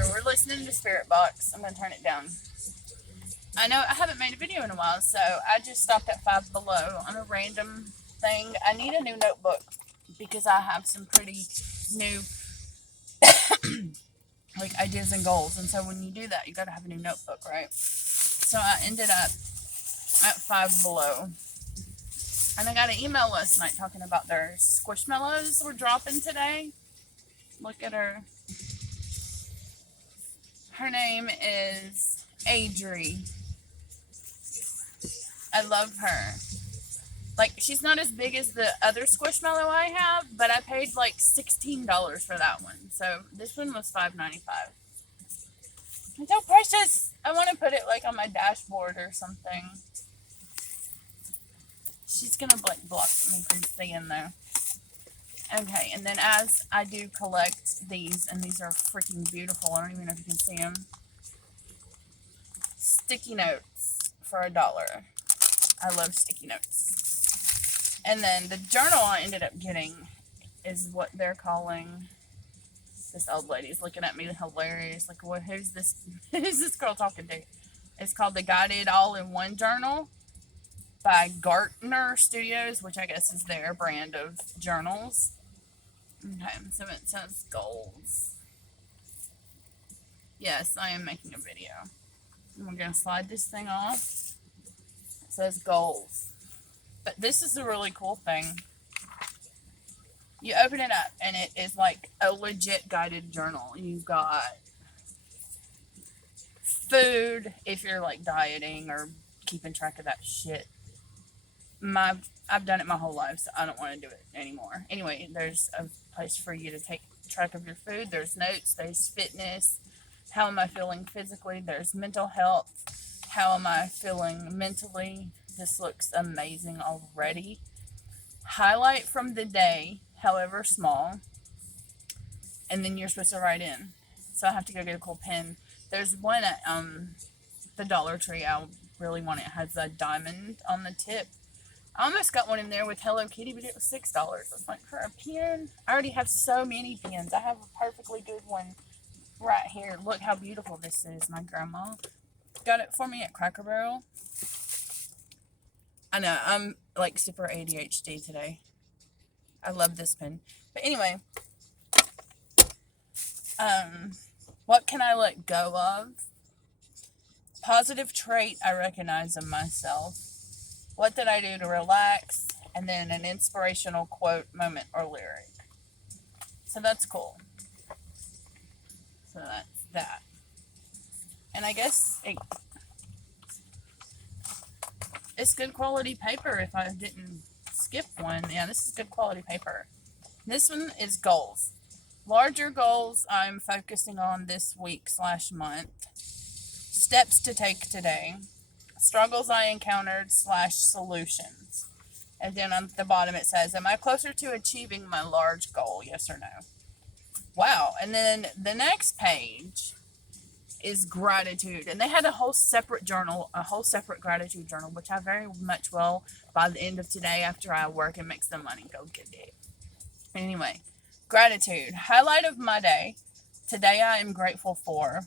whatever. We're listening to Spirit Box. I'm going to turn it down. I know I haven't made a video in a while, so I just stopped at Five Below on a random thing. I need a new notebook because I have some pretty new like ideas and goals. And so when you do that, you got to have a new notebook, right? So I ended up at Five Below. And I got an email last night talking about their Squishmallows were dropping today. Look at her. Her name is Adri. I love her. Like, she's not as big as the other Squishmallow I have, but I paid like $16 for that one. So this one was $5.95. It's so precious. I want to put it like on my dashboard or something. She's gonna like block me from seeing there. Okay, and then as I do collect these, and these are freaking beautiful. I don't even know if you can see them. Sticky notes for $1. I love sticky notes. And then the journal I ended up getting is what they're calling. This old lady's looking at me hilarious. Like, what? Who's this? Who's this girl talking to? It's called the Guided All-in-One Journal by Gartner Studios, which I guess is their brand of journals. Okay, so it says goals. Yes, I am making a video. We're going to slide this thing off. It says goals. But this is a really cool thing. You open it up, and it is like a legit guided journal. You've got food, if you're like dieting or keeping track of that shit. I've done it my whole life, so I don't want to do it anymore. Anyway, there's a place for you to take track of your food. There's notes, there's fitness. How am I feeling physically? There's mental health. How am I feeling mentally? This looks amazing already. Highlight from the day, however small, and then you're supposed to write in. So I have to go get a cool pen. There's one at the Dollar Tree. I really want it. It has a diamond on the tip. I almost got one in there with Hello Kitty, but it was $6. I was like, for a pen? I already have so many pens. I have a perfectly good one right here. Look how beautiful this is. My grandma got it for me at Cracker Barrel. I know, I'm like super ADHD today. I love this pen. But anyway, what can I let go of? Positive trait I recognize in myself. What did I do to relax? And then an inspirational quote, moment, or lyric. So that's cool. So that's that. And I guess it's good quality paper if I didn't skip one. Yeah, this is good quality paper. This one is goals. Larger goals I'm focusing on this week/month. Steps to take today. Struggles I encountered /solutions. And then on the bottom it says, am I closer to achieving my large goal? Yes or no? Wow. And then the next page is gratitude. And they had a whole separate journal, a whole separate gratitude journal, which I very much will by the end of today after I work and make some money, go get it. Anyway, gratitude. Highlight of my day. Today I am grateful for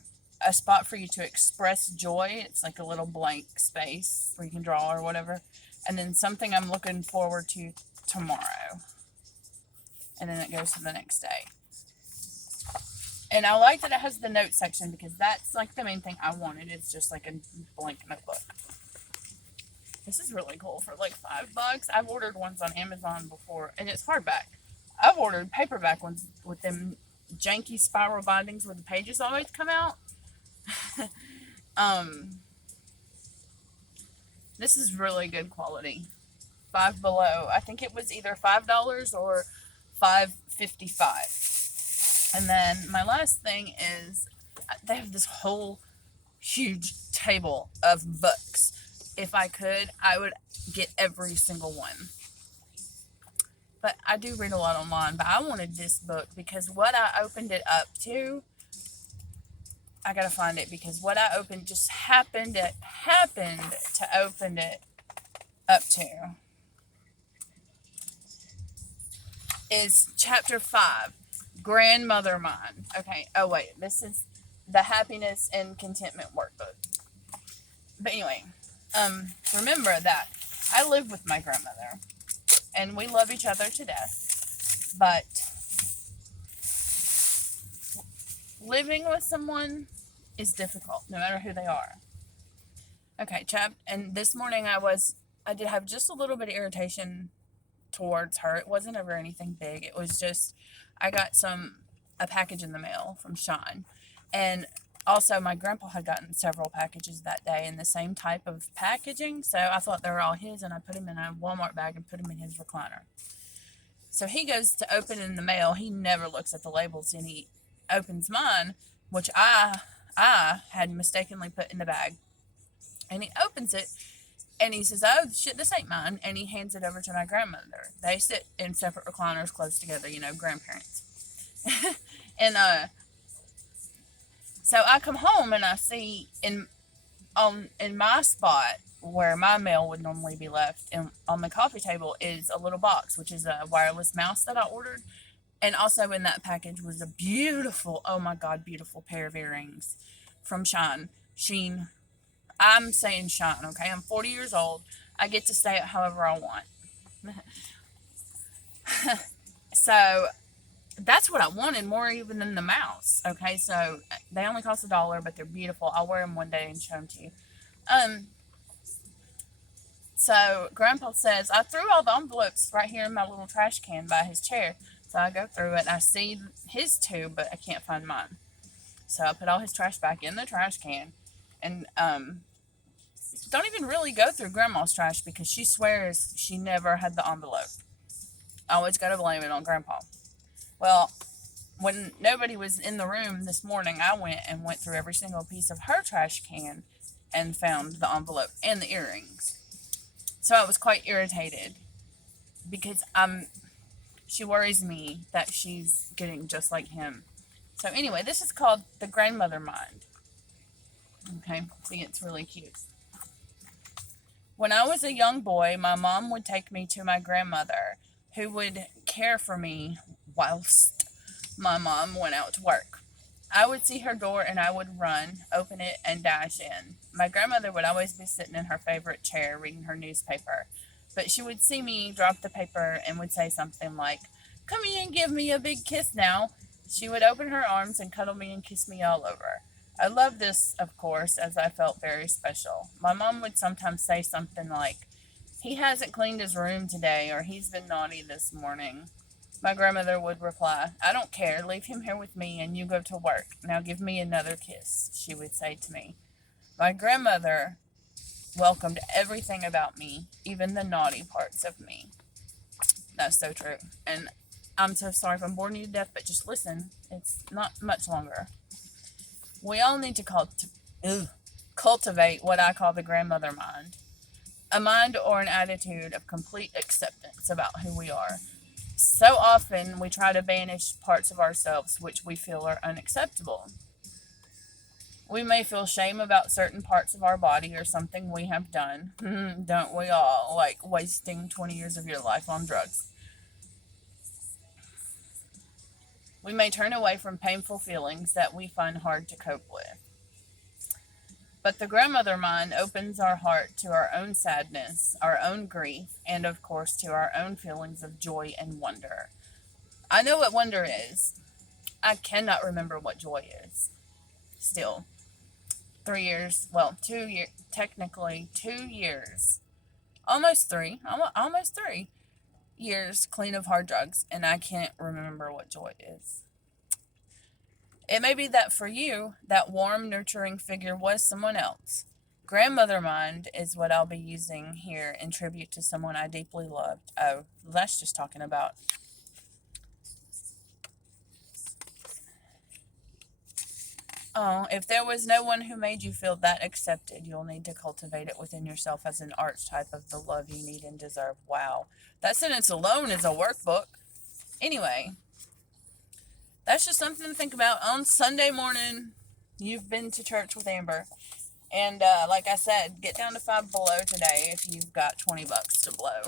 a spot for you to express joy. It's like a little blank space where you can draw or whatever. And then something I'm looking forward to tomorrow. And then it goes to the next day. And I like that it has the note section because that's like the main thing I wanted. It's just like a blank notebook. This is really cool for like $5. I've ordered ones on Amazon before, and it's hardback. I've ordered paperback ones with them janky spiral bindings where the pages always come out. This is really good quality. Five Below. I think it was either $5 or $5.55. And then my last thing is they have this whole huge table of books. If I could, I would get every single one. But I do read a lot online, but I wanted this book because what I opened it up to, I gotta find it because what I opened just happened to open it up to is chapter 5, Grandmother Mine. Okay, oh wait, this is the Happiness and Contentment Workbook. But anyway, remember that I live with my grandmother, and we love each other to death. But living with someone is difficult, no matter who they are. Okay, and this morning I did have just a little bit of irritation towards her. It wasn't ever anything big. It was just, I got a package in the mail from Sean. And also my grandpa had gotten several packages that day in the same type of packaging. So I thought they were all his, and I put them in a Walmart bag and put them in his recliner. So he goes to open in the mail. He never looks at the labels, and he opens mine, which I had mistakenly put in the bag. And he opens it, and he says, "Oh, shit, this ain't mine." And he hands it over to my grandmother. They sit in separate recliners close together, grandparents. And so I come home, and I see in my spot where my mail would normally be left, and on the coffee table is a little box, which is a wireless mouse that I ordered. And also in that package was a beautiful, oh my God, beautiful pair of earrings from Sheen. I'm saying Shine, okay? I'm 40 years old. I get to say it however I want. So that's what I wanted, more even than the mouse. Okay, so they only cost $1, but they're beautiful. I'll wear them one day and show them to you. So Grandpa says, I threw all the envelopes right here in my little trash can by his chair. So I go through it, and I see his two, but I can't find mine. So I put all his trash back in the trash can, and don't even really go through Grandma's trash because she swears she never had the envelope. I always got to blame it on Grandpa. Well, when nobody was in the room this morning, I went through every single piece of her trash can and found the envelope and the earrings. So I was quite irritated because she worries me that she's getting just like him. So anyway, this is called the Grandmother Mind. Okay, see, it's really cute. When I was a young boy, my mom would take me to my grandmother, who would care for me whilst my mom went out to work. I would see her door, and I would run, open it, and dash in. My grandmother would always be sitting in her favorite chair reading her newspaper, but she would see me drop the paper and would say something like, "Come here and give me a big kiss now." She would open her arms and cuddle me and kiss me all over. I loved this, of course, as I felt very special. My mom would sometimes say something like, "He hasn't cleaned his room today," or "He's been naughty this morning." My grandmother would reply, "I don't care. Leave him here with me and you go to work. Now give me another kiss," she would say to me. My grandmother welcomed everything about me, even the naughty parts of me. That's so true. And I'm so sorry if I'm boring you to death, but just listen. It's not much longer. We all need to cultivate what I call the grandmother mind. A mind or an attitude of complete acceptance about who we are. So often we try to banish parts of ourselves which we feel are unacceptable. We may feel shame about certain parts of our body or something we have done. Don't we all? Like wasting 20 years of your life on drugs. We may turn away from painful feelings that we find hard to cope with. But the grandmother mind opens our heart to our own sadness, our own grief, and of course to our own feelings of joy and wonder. I know what wonder is. I cannot remember what joy is. Still, 3 years, well, 2 years, technically 2 years, almost 3 years clean of hard drugs, and I can't remember what joy is. It may be that for you, that warm, nurturing figure was someone else. Grandmother mind is what I'll be using here in tribute to someone I deeply loved. Oh, that's just talking about. Oh, if there was no one who made you feel that accepted, you'll need to cultivate it within yourself as an archetype of the love you need and deserve. Wow. That sentence alone is a workbook. Anyway, that's just something to think about on Sunday morning. You've been to church with Amber. And like I said, get down to Five Below today if you've got $20 to blow.